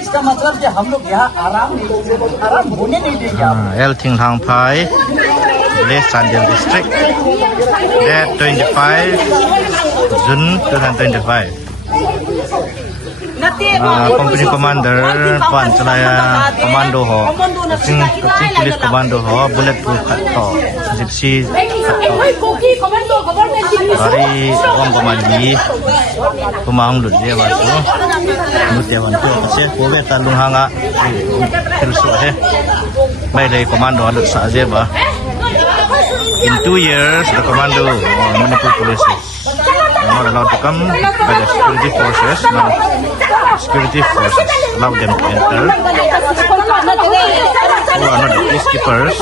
इसका मतलब कि हम लोग यहाँ आराम होने नहीं देंगे। El Ting Thang Pai, Leh Sandil District, date 25 June 2025. Company commander Puan Celaya Komando Ho, Sing Police Komando Ho, bulletproof khato, Gypsy hari Wong Komandi, Pemang Lut dia basu, Mutiawan tu kasih, Kobe Talung Hanga, Filsu he, Bailey Komando alut sahaja bah. In 2 years, the commando Manipur police is not allowed to come by the security forces. Now, security forces allow them to enter. Who are not the peacekeepers.